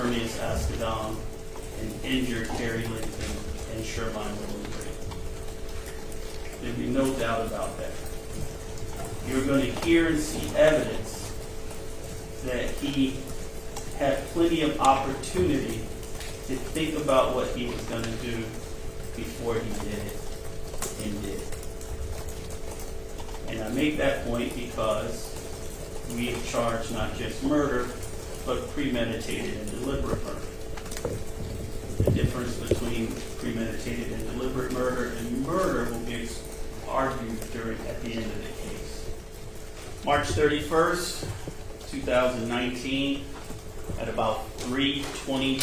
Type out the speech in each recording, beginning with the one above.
Ermias Ascadon and injured Terry Lincoln and Sherline Willenbury. There'd be no doubt about that. You're going to hear and see evidence that he had plenty of opportunity to think about what he was going to do before he did it, and did. And I make that point because we have charged not just murder, but premeditated and deliberate murder. The difference between premeditated and deliberate murder and murder will be argued at the end of the case. March 31st, 2019, at about 3:20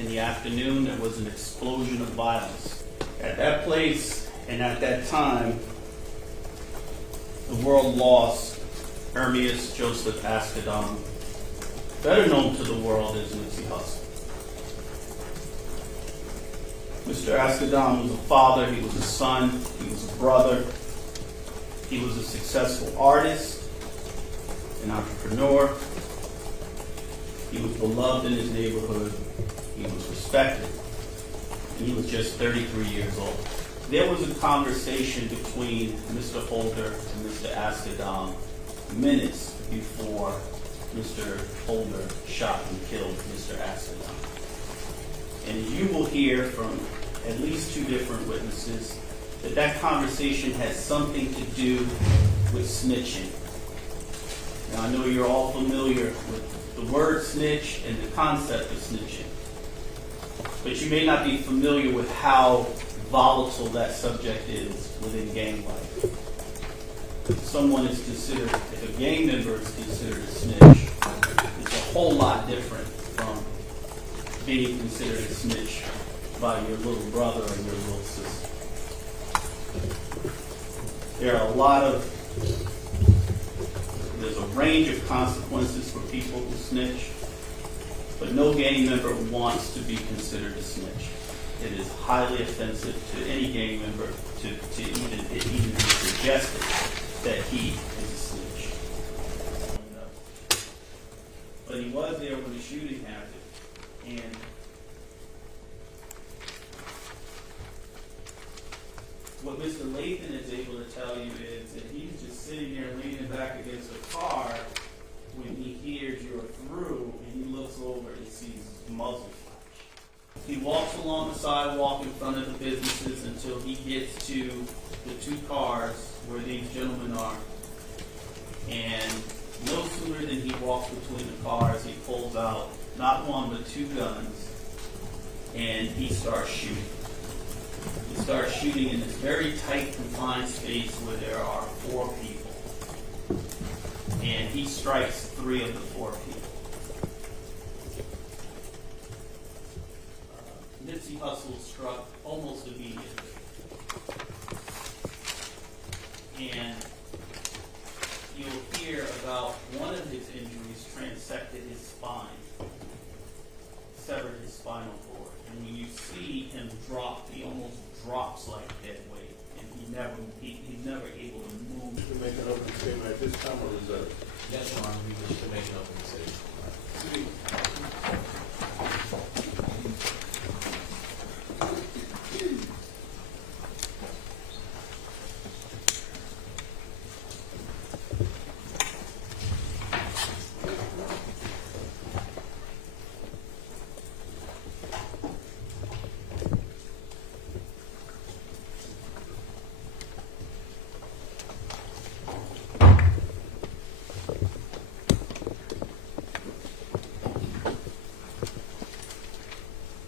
in the afternoon, there was an explosion of violence. At that place and at that time, the world lost Ermias Joseph Ascadon, better known to the world as Nipsey Hussle. Mr. Ascadon was a father, he was a son, he was a brother, he was a successful artist, an entrepreneur, he was beloved in his neighborhood, he was respected, and he was just 33 years old. There was a conversation between Mr. Holder and Mr. Ascadon minutes before Mr. Holder shot and killed Mr. Ascadon. And you will hear from at least two different witnesses that that conversation had something to do with snitching. Now, I know you're all familiar with the word snitch and the concept of snitching, but you may not be familiar with how volatile that subject is within gang life. If someone is considered, if a gang member is considered a snitch, it's a whole lot different from being considered a snitch by your little brother or your little sister. There's a range of consequences for people who snitch, but no gang member wants to be considered a snitch. It is highly offensive to any gang member to even be suggested that he is a snitch. But he was there when the shooting happened, and what Mr. Lathan is able to tell you is that he's just sitting there leaning back against a car when he hears you're through, and he looks over and sees muzzle flash. He walks along the sidewalk in front of the businesses until he gets to the two cars where these gentlemen are. And no sooner than he walks between the cars, he pulls out not one but two guns, and he starts shooting. He starts shooting in this very tight, confined space where there are four people. And he strikes three of the four people. Nipsey Hussle struck almost immediately. And you'll hear about one of his injuries transected his spine, severed his spinal cord. And when you see him drop, he almost drops like dead weight. And he's never able to move. To make an open statement at this time or reserve? Yes, Your Honor, we wish to make an open statement.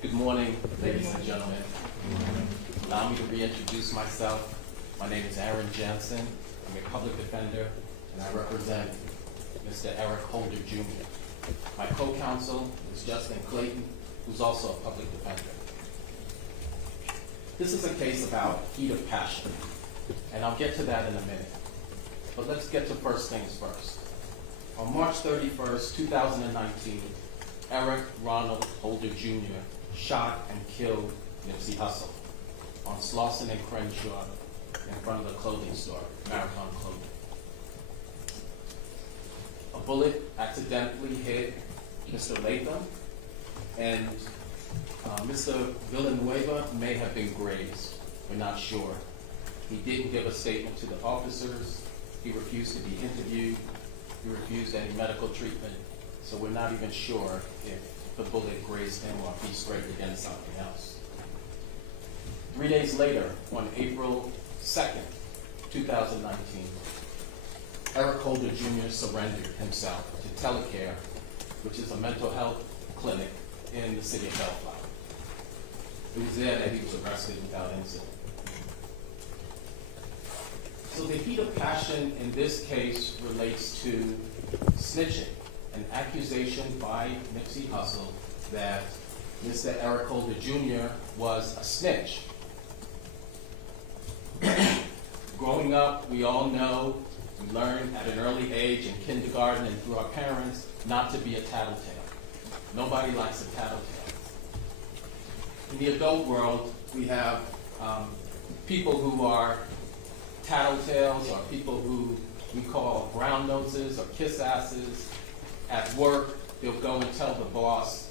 Good morning, ladies and gentlemen. Allow me to reintroduce myself. My name is Aaron Jansen. I'm a public defender, and I represent Mr. Eric Holder Jr. My co-counsel is Justin Clayton, who's also a public defender. This is a case about heat of passion, and I'll get to that in a minute. But let's get to first things first. On March 31st, 2019, Eric Ronald Holder Jr. shot and killed Nipsey Hussle on Slauson and Crenshaw in front of the clothing store, Marathon Clothing. A bullet accidentally hit Mr. Latham, and Mr. Villanueva may have been grazed. We're not sure. He didn't give a statement to the officers. He refused to be interviewed. He refused any medical treatment. So we're not even sure if the bullet grazed him or if he scraped against something else. 3 days later, on April 2nd, 2019, Eric Holder Jr. surrendered himself to Telecare, which is a mental health clinic in the city of Bellflower. It was there that he was arrested without incident. So the heat of passion in this case relates to snitching, an accusation by Nipsey Hussle that Mr. Eric Holder Jr. was a snitch. Growing up, we all know, we learn at an early age in kindergarten and through our parents not to be a tattletale. Nobody likes a tattletale. In the adult world, we have people who are tattletales or people who we call brown noses or kiss asses. At work, they'll go and tell the boss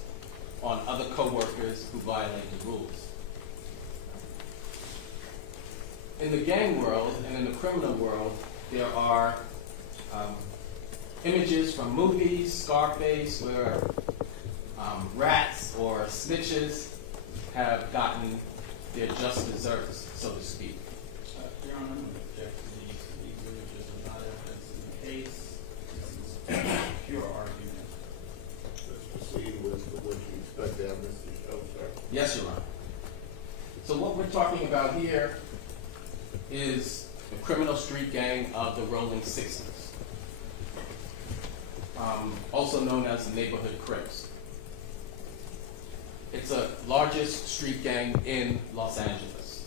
on other coworkers who violate the rules. In the gang world and in the criminal world, there are images from movies, Scarface, where rats or snitches have gotten their just desserts, so to speak. Your Honor, I'm going to object to these images are not evidence in the case. This is pure argument. Let's proceed with what you expect to have Mr. Show, sir. Yes, Your Honor. So what we're talking about here is the criminal street gang of the Rolling 60s, also known as the Neighborhood Crips. It's the largest street gang in Los Angeles.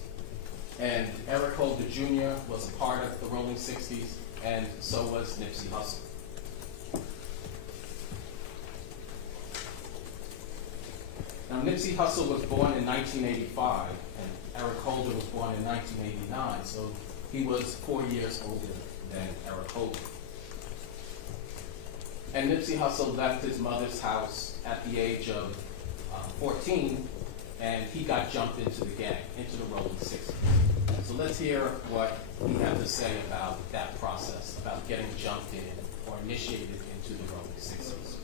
And Eric Holder Jr. was a part of the Rolling 60s, and so was Nipsey Hussle. Now, Nipsey Hussle was born in 1985, and Eric Holder was born in 1989, so he was 4 years older than Eric Holder. And Nipsey Hussle left his mother's house at the age of 14, and he got jumped into the gang, into the Rolling 60s. So let's hear what he had to say about that process, about getting jumped in or initiated into the Rolling 60s.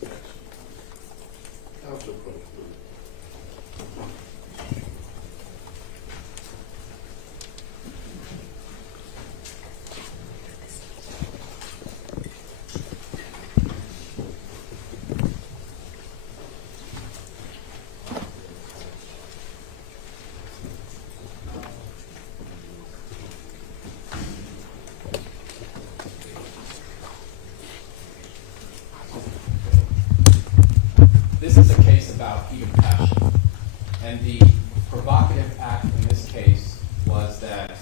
Counsel, please. This is a case about heat of passion. And the provocative act in this case was that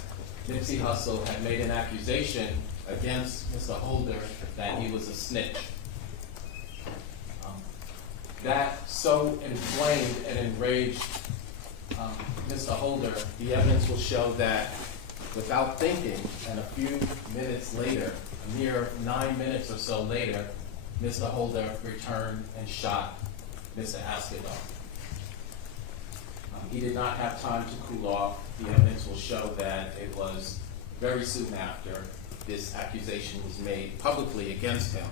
Nipsey Hussle had made an accusation against Mr. Holder that he was a snitch. That so inflamed and enraged Mr. Holder, the evidence will show that without thinking, and a few minutes later, a mere 9 minutes or so later, Mr. Holder returned and shot Mr. Askedar. He did not have time to cool off. The evidence will show that it was very soon after this accusation was made publicly against him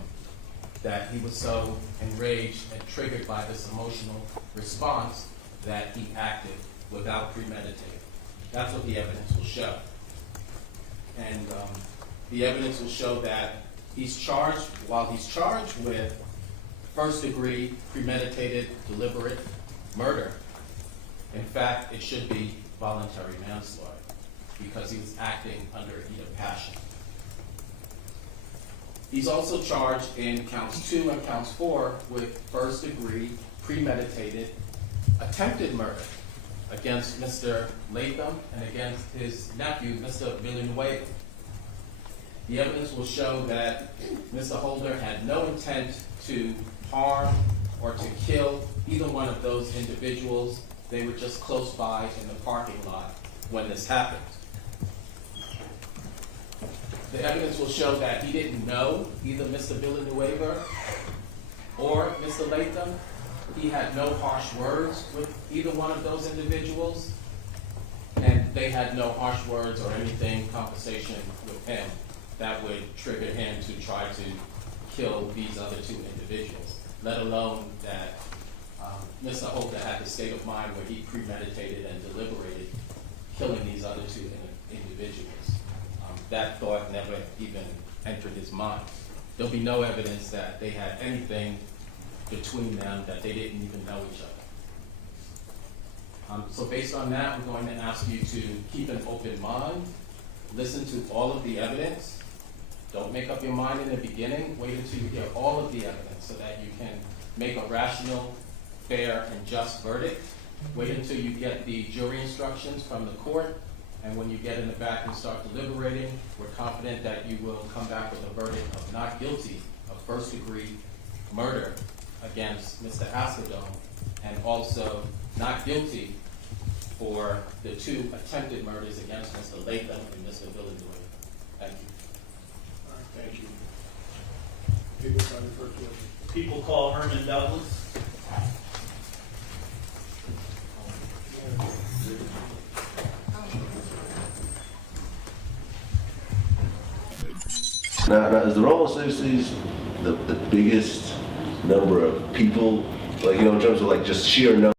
that he was so enraged and triggered by this emotional response that he acted without premeditating. That's what the evidence will show. And the evidence will show that while he's charged with first-degree premeditated deliberate murder, in fact, it should be voluntary manslaughter because he was acting under heat of passion. He's also charged in counts 2 and counts 4 with first-degree premeditated attempted murder against Mr. Latham and against his nephew, Mr. Villanueva. The evidence will show that Mr. Holder had no intent to harm or to kill either one of those individuals. They were just close by in the parking lot when this happened. The evidence will show that he didn't know either Mr. Villanueva or Mr. Latham, he had no harsh words with either one of those individuals, and they had no harsh words or anything, conversation with him that would trigger him to try to kill these other two individuals, let alone that Mr. Holder had the state of mind where he premeditated and deliberated killing these other two individuals. That thought never even entered his mind. There'll be no evidence that they had anything between them, that they didn't even know each other. So based on that, we're going to ask you to keep an open mind, listen to all of the evidence. Don't make up your mind in the beginning. Wait until you hear all of the evidence so that you can make a rational, fair, and just verdict. Wait until you get the jury instructions from the court, and when you get in the back and start deliberating, we're confident that you will come back with a verdict of not guilty of first-degree murder against Mr. Askedome, and also not guilty for the two attempted murders against Mr. Latham and Mr. Villanueva. Thank you. All right, thank you. People try to refer to it. People call Herman Douglas. Now, is the Roman 60s the biggest number of people, like, you know, in terms of like just sheer number?